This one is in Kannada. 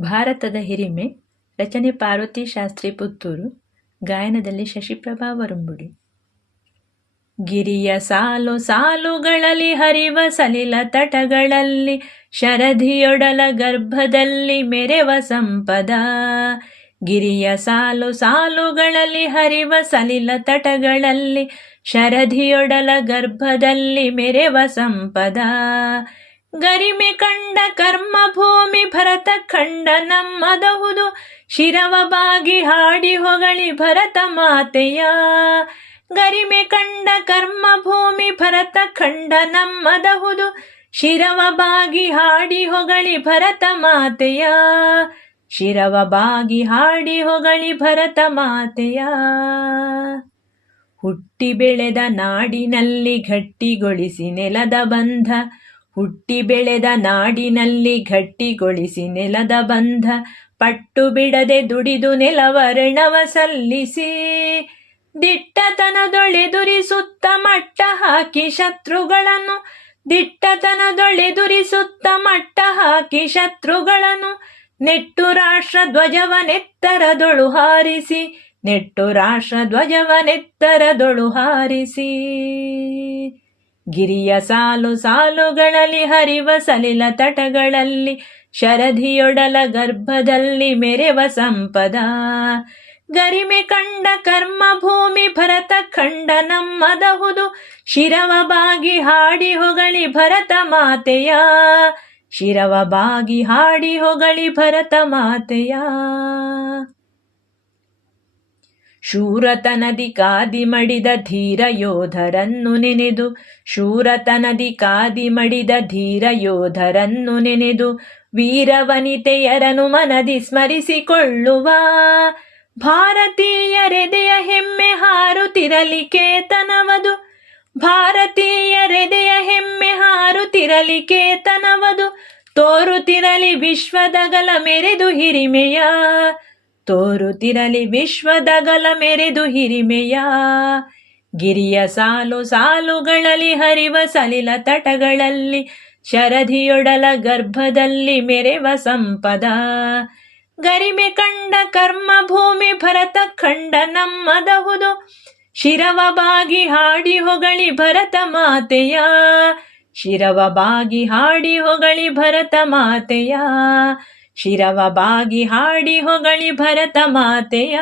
ಭಾರತದ ಹಿರಿಮೆ. ರಚನೆ ಪಾರ್ವತಿ ಶಾಸ್ತ್ರಿ ಪುತ್ತೂರು. ಗಾಯನದಲ್ಲಿ ಶಶಿಪ್ರಭಾ ವರುಂಬುಡಿ. ಗಿರಿಯ ಸಾಲು ಸಾಲುಗಳಲ್ಲಿ ಹರಿವ ಸಲಿಲ ತಟಗಳಲ್ಲಿ ಶರಧಿಯೊಡಲ ಗರ್ಭದಲ್ಲಿ ಮೆರೆವ ಸಂಪದ. ಗಿರಿಯ ಸಾಲು ಸಾಲುಗಳಲ್ಲಿ ಹರಿವ ಸಲಿಲ ತಟಗಳಲ್ಲಿ ಶರಧಿಯೊಡಲ ಗರ್ಭದಲ್ಲಿ ಮೆರೆವ ಸಂಪದ. ಗರಿಮೆ ಕಂಡ ಕರ್ಮ ಭೂಮಿ ಭರತ ಖಂಡ ನಮ್ಮದಹುದು ಶಿರವ ಬಾಗಿ ಹಾಡಿ ಹೊಗಳಿ ಭರತ ಮಾತೆಯ. ಗರಿಮೆ ಕಂಡ ಕರ್ಮ ಭೂಮಿ ಭರತ ಖಂಡ ನಮ್ಮದಹುದು ಶಿರವ ಬಾಗಿ ಹಾಡಿ ಹೊಗಳಿ ಭರತ ಮಾತೆಯ. ಶಿರವ ಬಾಗಿ ಹಾಡಿ ಹೊಗಳಿ ಭರತ ಮಾತೆಯ. ಹುಟ್ಟಿ ಬೆಳೆದ ನಾಡಿನಲ್ಲಿ ಗಟ್ಟಿಗೊಳಿಸಿ ನೆಲದ ಬಂಧ. ಹುಟ್ಟಿ ಬೆಳೆದ ನಾಡಿನಲ್ಲಿ ಗಟ್ಟಿಗೊಳಿಸಿ ನೆಲದ ಬಂಧ. ಪಟ್ಟು ಬಿಡದೆ ದುಡಿದು ನೆಲವರ್ಣವ ಸಲ್ಲಿಸಿ ದಿಟ್ಟತನದೊಳೆದುರಿಸುತ್ತ ಮಟ್ಟ ಹಾಕಿ ಶತ್ರುಗಳನ್ನು. ದಿಟ್ಟತನದೊಳೆದುರಿಸುತ್ತ ಮಟ್ಟ ಹಾಕಿ ಶತ್ರುಗಳನ್ನು. ನೆಟ್ಟು ರಾಷ್ಟ್ರ ಧ್ವಜವನೆತ್ತರದೊಳು ಹಾರಿಸಿ. ನೆಟ್ಟು ರಾಷ್ಟ್ರ ಧ್ವಜವನೆತ್ತರದೊಳು ಹಾರಿಸಿ. ಗಿರಿಯ ಸಾಲು ಸಾಲುಗಳಲ್ಲಿ ಹರಿವ ಸಲಿಲ ತಟಗಳಲ್ಲಿ ಶರಧಿಯೊಡಲ ಗರ್ಭದಲ್ಲಿ ಮೆರೆವ ಸಂಪದ. ಗರಿಮೆ ಕಂಡ ಕರ್ಮ ಭೂಮಿ ಭರತ ಖಂಡ ನಮ್ಮದಹುದು ಶಿರವ ಬಾಗಿ ಹಾಡಿ ಹೊಗಳಿ ಭರತ ಮಾತೆಯ. ಶಿರವ ಬಾಗಿ ಹಾಡಿ ಹೊಗಳಿ ಭರತ ಮಾತೆಯ. ಶೂರತನದಿ ಕಾದಿ ಮಡಿದ ಧೀರ ಯೋಧರನ್ನು ನೆನೆದು. ಶೂರತನದಿ ಕಾದಿ ಮಡಿದ ಧೀರ ಯೋಧರನ್ನು ನೆನೆದು ವೀರ ವನಿತೆಯರನು ಮನದಿ ಸ್ಮರಿಸಿಕೊಳ್ಳುವ. ಭಾರತೀಯರೆದೆಯ ಹೆಮ್ಮೆ ಹಾರುತ್ತಿರಲಿ ಕೇತನವದು. ಭಾರತೀಯರೆದೆಯ ಹೆಮ್ಮೆ ಹಾರುತ್ತಿರಲಿ ಕೇತನವದು. ತೋರುತ್ತಿರಲಿ ವಿಶ್ವದಗಲ ಮೆರೆದು ಹಿರಿಮೆಯ. ತೋರುತ್ತಿರಲಿ ವಿಶ್ವದಗಲ ಮೆರೆದು ಹಿರಿಮೆಯ. ಗಿರಿಯ ಸಾಲು ಸಾಲುಗಳಲ್ಲಿ ಹರಿವ ಸಲಿಲ ತಟಗಳಲ್ಲಿ ಶರಧಿಯೊಡಲ ಗರ್ಭದಲ್ಲಿ ಮೆರೆವ ಸಂಪದ. ಗರಿಮೆ ಕಂಡ ಕರ್ಮ ಭೂಮಿ ಭರತ ಖಂಡ ನಮ್ಮದಹುದು ಶಿರವ ಬಾಗಿ ಹಾಡಿ ಹೊಗಳಿ ಭರತ ಮಾತೆಯ. ಶಿರವ ಬಾಗಿ ಹಾಡಿ ಹೊಗಳಿ ಭರತ ಮಾತೆಯ. ಶಿರವ ಬಾಗಿ ಹಾಡಿ ಹೊಗಳಿ ಭರತ ಮಾತೆಯ.